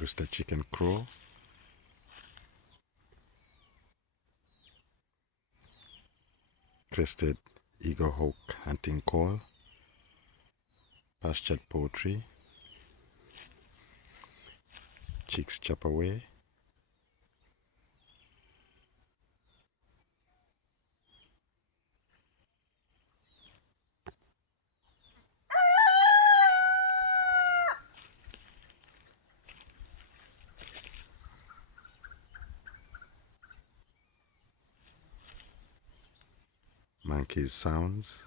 Rooster chicken crow, crested eagle hawk hunting call, pastured poultry, chicks chop away, monkeys sounds,